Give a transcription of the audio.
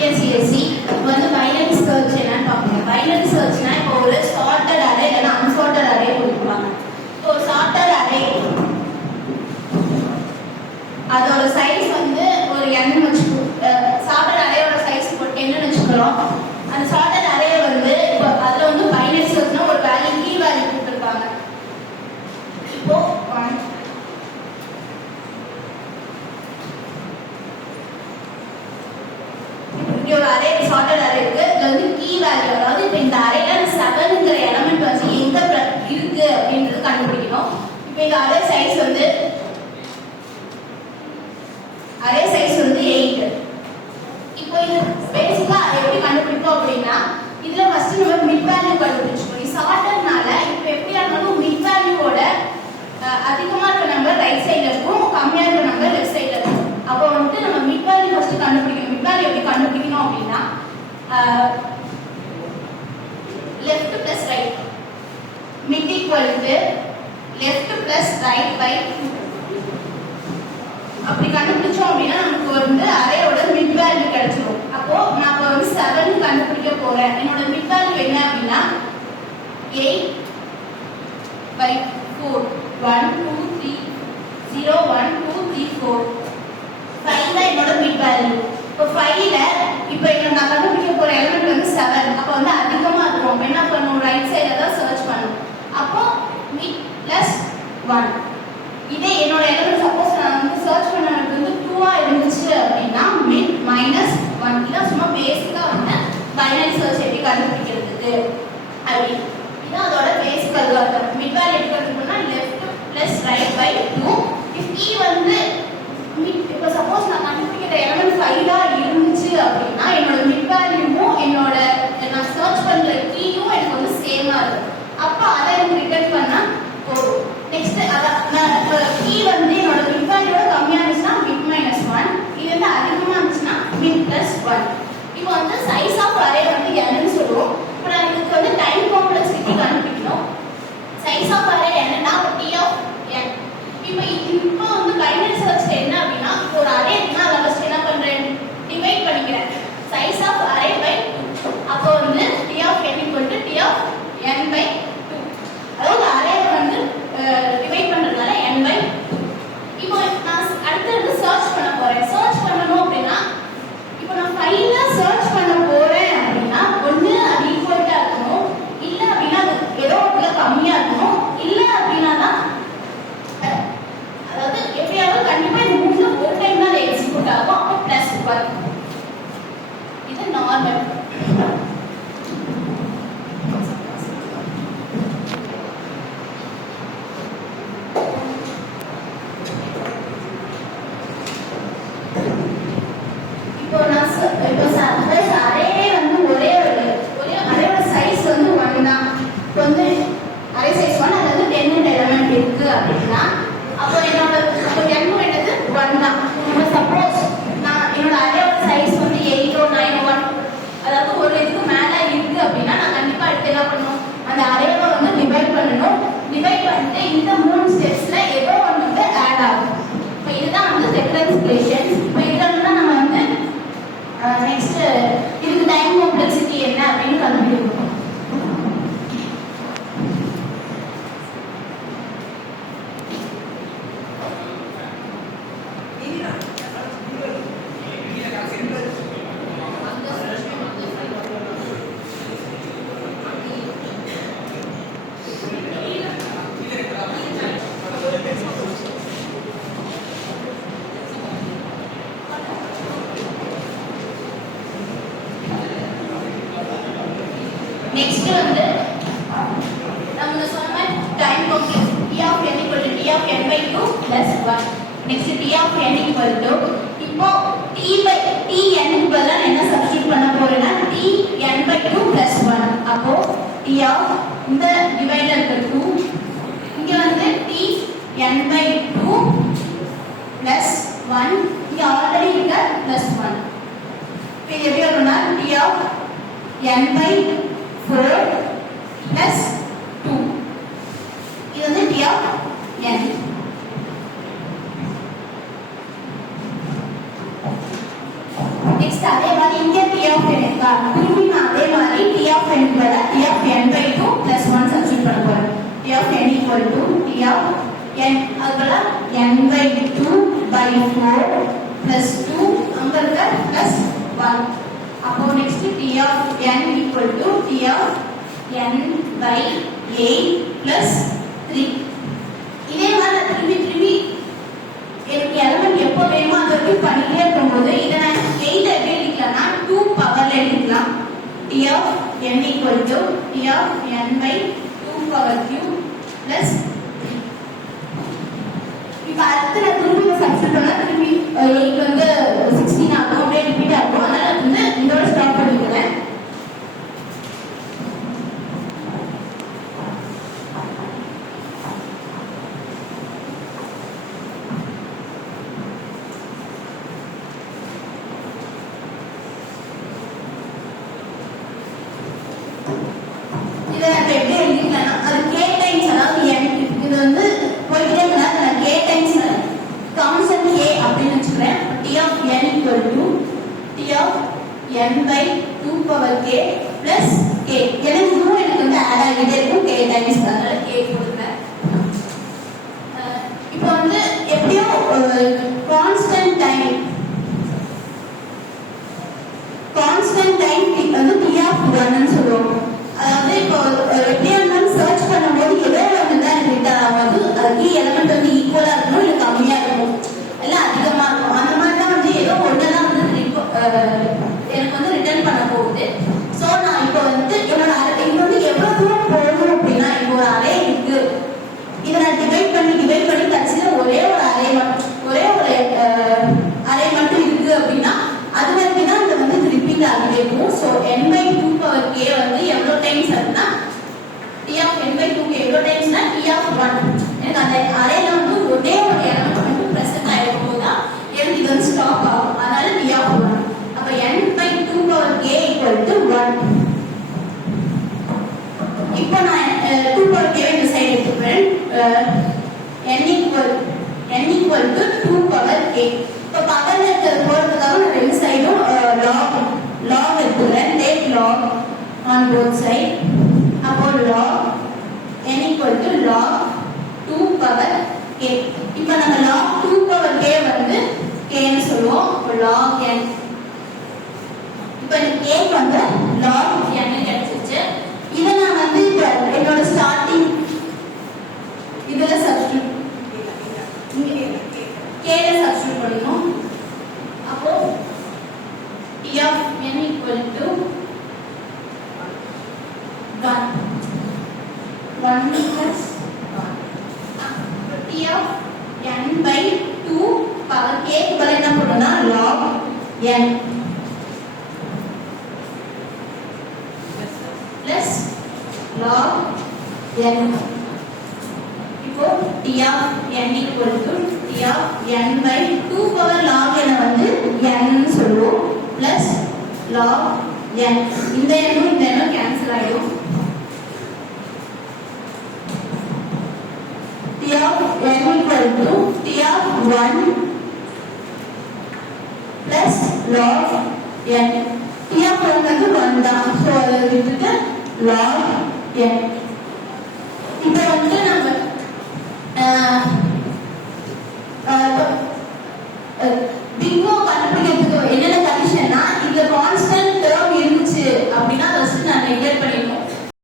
Indian CSC வந்து binary search என்னன்னு பார்ப்போம். பைனரி சர்ச்னா இப்போ ஒரு சார்ட்டட் அரே இல்லைன்னா அன்சார்ட்டட் அரே கொடுப்பாங்க. இப்போ சார்ட்டட் அரே அதோட சைஸ் வந்து ஒரு n வச்சுக்கோ. சார்ட்டட் அரேயோட சைஸ் இப்போ 10 வச்சுக்கிறோம். அந்த சார்ட்டட் அரே வந்து இப்போ அதுல வந்து பைனரி சர்ச்னா ஒரு வேல்யூ கீ வேல்யூ கொடுத்துருப்பாங்க. இப்போ 1 ஒரு அரே சார்ட்டட் அரே இருக்கு. இதுல வந்து கீ வேல்யூ அதாவது இப்போ இந்த அரேல 7ங்கிற எலிமெண்ட் வந்து எங்க இருக்கு அப்படின்றது கண்டுபிடிக்கணும். இப்போ இந்த அரே சைஸ் வந்து 8. இப்போ இது பேசிக்கா எப்படி கண்டுபிடிப்போம் அப்படின்னா இதுல ஃபர்ஸ்ட் நம்ம மிட் வேல்யூ கண்டுபிடிச்சுக்கணும். இது சார்ட்டட்னால இப்போ எப்படியா இருந்தாலும் மிட் வேல்யூவோட அதிகமா இருக்க நம்பர் ரைட் சைடுல இருக்கும், கம்மியா இருக்க நம்பர் லெஃப்ட் சைடுல இருக்கும். அப்போ வந்து நம்ம மிட் வேல்யூ ஃபர்ஸ்ட் கண்டுபிடிக்கணும். மிட் வேல்யூ எப்படி கண்டுபிடிக்கணும் அப்படின்னா left plus right mid equal to left plus right by 2. அப்படி கண்டுபிடிச்சோம் அப்படின்னா நமக்கு வந்து அரேயோட மிட் வேல்யூ கிடைச்சிடும். அப்போ நான் இப்போ வந்து 7 கண்டுபிடிக்க போறேன். என்னோட மிட் வேல்யூ என்ன அப்படின்னா 8 by 4 1 2 3 0 1 2 3 4 5 தான் என்னோட மிட் வேல்யூ. இப்போ 5ல இப்போ நான் கண்டுபிடிக்க போற எலிமெண்ட் வந்து 7. அப்போ வந்து அதிகமா இருக்கும். அப்போ என்ன பண்ணணும், ரைட் சைடுல தான் சர்ச் பண்ணணும். அப்போ மிட் பிளஸ் 1. இதே என்னோட எலிமெண்ட் சப்போஸ் நான் வந்து சர்ச் பண்ணது வந்து 2ஆ இருந்துச்சு அப்படின்னா மிட் மைனஸ் 1. இதான் சும்மா பேசிக்கா வந்து பைனரி சர்ச் எப்படி கண்டுபிடிக்கிறதுக்கு அப்படி இதான் அதோட பேசிக் அல்காரிதம். மிட் வேல்யூ எப்படி கண்டுபிடிக்கணும்னா left plus right by 2. If கீ வந்து இப்போ சப்போஸ் நான் கண்டுபிடிக்கிற எலிமெண்ட் 5ஆ இருந்துச்சு அப்படின்னா என்னோட மிட் வேல்யூவும் என்னோட நான் சர்ச் பண்ற கீயும் எனக்கு வந்து சேமா இருக்கும். அப்போ அதை எனக்கு ரிட்டர்ன் பண்ணா போதும். நெக்ஸ்ட் அதான் கீ வந்து என்னோட மிட் வேல்யூவோட கம்மியா இருந்துச்சுன்னா மிட் மைனஸ் 1. இது வந்து அதிகமா இருந்துச்சுன்னா மிட் பிளஸ் 1. இப்போ வந்து சைஸ் ஆஃப் அரே வந்து என்னன்னு சொல்லுவோம். இப்போ நான் இதுக்கு வந்து டைம் காம்ப்ளெக்சிட்டி கண்டுபிடிக்கணும். சைஸ் ஆஃப் அரே என்னன்னா t ஆஃப் n. இப்போ வந்து பைனரி சர்ச் என்ன அப்படின்னா ஒரு அரே இருக்குன்னா அதை ஃபர்ஸ்ட் என்ன பண்றேன், டிவைட் பண்ணிக்கிறேன் சைஸ் ஆஃப் அரே பை 2. அப்போ வந்து t of n equal to t of n by 2. அதாவது அரே வந்து டிவைட் பண்றதுனால n by 2. இப்போ நான் அடுத்து சர்ச் பண்ண போறேன். சர்ச் பண்ணணும் அப்படின்னா இப்போ நான் 5ல சர்ச் பண்ண போறேன் அப்படின்னா ஒண்ணு அது ஈக்குவலா இருக்கணும், இல்ல அப்படின்னா அது ஏதோ ஒண்ணுல கம்மியா இருக்கணும், இல்ல அப்படின்னா தான் அதாவது எப்படியாவது கண்டிப்பா இந்த மூணுல ஒரு டைம் தான் எக்ஸிக்யூட் ஆகும். அப்போ பிளஸ் 1. இது நார்மல். இந்த 3 ஸ்டெப்ஸ்ல ஏதோ ஒன்று வந்து ஆட் ஆகும். இப்போ இதுதான் வந்து ரெஃபரன்ஸ் ரிலேஷன். இப்போ இதெல்லாம் நம்ம வந்து நெக்ஸ்ட் இதுக்கு டைம் காம்ப்ளெக்சிட்டி என்ன அப்படின்னு கண்டுபிடிக்கணும். நெக்ஸ்ட் வந்து நம்ம சொன்ன time complex t of n equal to t of n by 2 plus 1. Next t of n equal to இப்போ t by tn க்கு பதிலா என்ன சப்ஸ்டிட்யூட் பண்ண போறேன்னா tn by 2 plus 1. அப்போ t of இந்த டிவைடர் இருக்கு 2, இங்க வந்து tn by 2 plus 1, இங்க ஆல்ரெடி இருக்க plus 1. இப்போ எப்படி வரும்னா t of n by 4 plus 2. இது வந்து t of n. நெக்ஸ்ட் அதே மாதிரி இங்க t of n இருக்கா திரும்பி நான் அதே மாதிரி t of n கூட t of n by 2 plus 1 substitute பண்ண போறேன் t of n equal to t of n அதுல n by 2 by 4 plus 2 அங்க இருக்க plus 1 அப்போ next t of n equal to t of n by 8 plus 3 இதே மாதிரி திரும்பி எனக்கு எலிமெண்ட் எப்போ வேணுமோ அதை வரைக்கும் பண்ணிட்டே இருக்கும்போது இதை நான் 8 எப்படி எழுதிக்கலாம்னா 2 பவர்ல எழுதிக்கலாம் t of n equal to t of n by 2 power cube plus 3 இப்போ அடுத்து நான் திரும்பி சப்ஸ்டிட்யூட் பண்ணா திரும்பி 8 வந்து 16 ஆகும் அப்படியே ரிப்பீட் ஆகும் அதனால வந்து இதோட ஸ்டாப் பண்ணிக்கிறேன் n by 2 power k plus k எனக்கு இன்னும் எனக்கு வந்து ஆட் ஆகிட்டே இருக்கும் k டைம்ஸ் அதனால k கொடுக்கிறேன் இப்போ வந்து எப்படியோ கான்ஸ்டன்ட் டைம் வந்து t of 1 ன்னு சொல்லுவோம் அதாவது இப்போ எப்படியா இருந்தாலும் சர்ச் பண்ணும்போது ஏதோ ஒன்று தான் எனக்கு ரிட்டர்ன் ஆகும் அது எலிமெண்ட் வந்து ஈக்குவலா இருக்கணும் இல்லை கம்மியா இருக்கும் இல்லை அதிகமா இருக்கும் அந்த மாதிரி தான் வந்து ஏதோ ஒன்று தான் வந்து எனக்கு வந்து ரிட்டர்ன் பண்ண போகுது ஸோ நான் இப்போ வந்து என்னோட இது வந்து எவ்வளோ தூரம் போகணும் அப்படின்னா இப்போ ஒரு அரே இருக்கு இதை நான் டிவைட் பண்ணி கடைசியில் ஒரே ஒரு அரே மட்டும் இருக்கு அப்படின்னா அது வரைக்கும் தான் இதை வந்து ரிப்பீட் ஆகிட்டே இருக்கும் so n by 2 power k வந்து எவ்வளோ டைம்ஸ் அப்படின்னா t of n by 2k எவ்வளோ டைம்ஸ்னா t of 1 எனக்கு அந்த அரேல வந்து ஒரே ஒரு எலிமெண்ட் மட்டும் ப்ரெசென்ட் ஆகிருக்கும் போது தான் எனக்கு இது வந்து ஸ்டாப் ஆகும் அதனால t of 1 அப்போ n by 2 power k equal to 1 இப்போ நான் 2 power k இந்த சைடு எடுத்துக்கிறேன் n equal to 2 power k இப்போ பக்கத்துல இருக்கிறது போறதுக்காக நான் ரெண்டு சைடும் log எடுத்துக்கிறேன் take log on both side அப்போ log n equal to log 2 power k இப்போ நம்ம log 2 power k வந்து k ன்னு சொல்லுவோம் log n இப்போ எனக்கு k வந்து log n கிடைச்சிச்சு இதை நான் வந்து என்னோட ஸ்டார்டிங் இதுல சப்ஸ்டிட்யூட் k ல சப்ஸ்டிட்யூட் பண்ணனும் அப்போ t of n equal to 1 plus t of n by 2 power k பதிலா என்ன போடுறோம்னா log n plus log n இப்போ t of n equal to t of n by 2 power log n வந்து n ன்னு சொல்லுவோம் plus log n இந்த n cancel ஆயிடும் t of n equal to t of 1 plus log n t of 1 வந்து 1 தான் so அதை விட்டுட்டு log n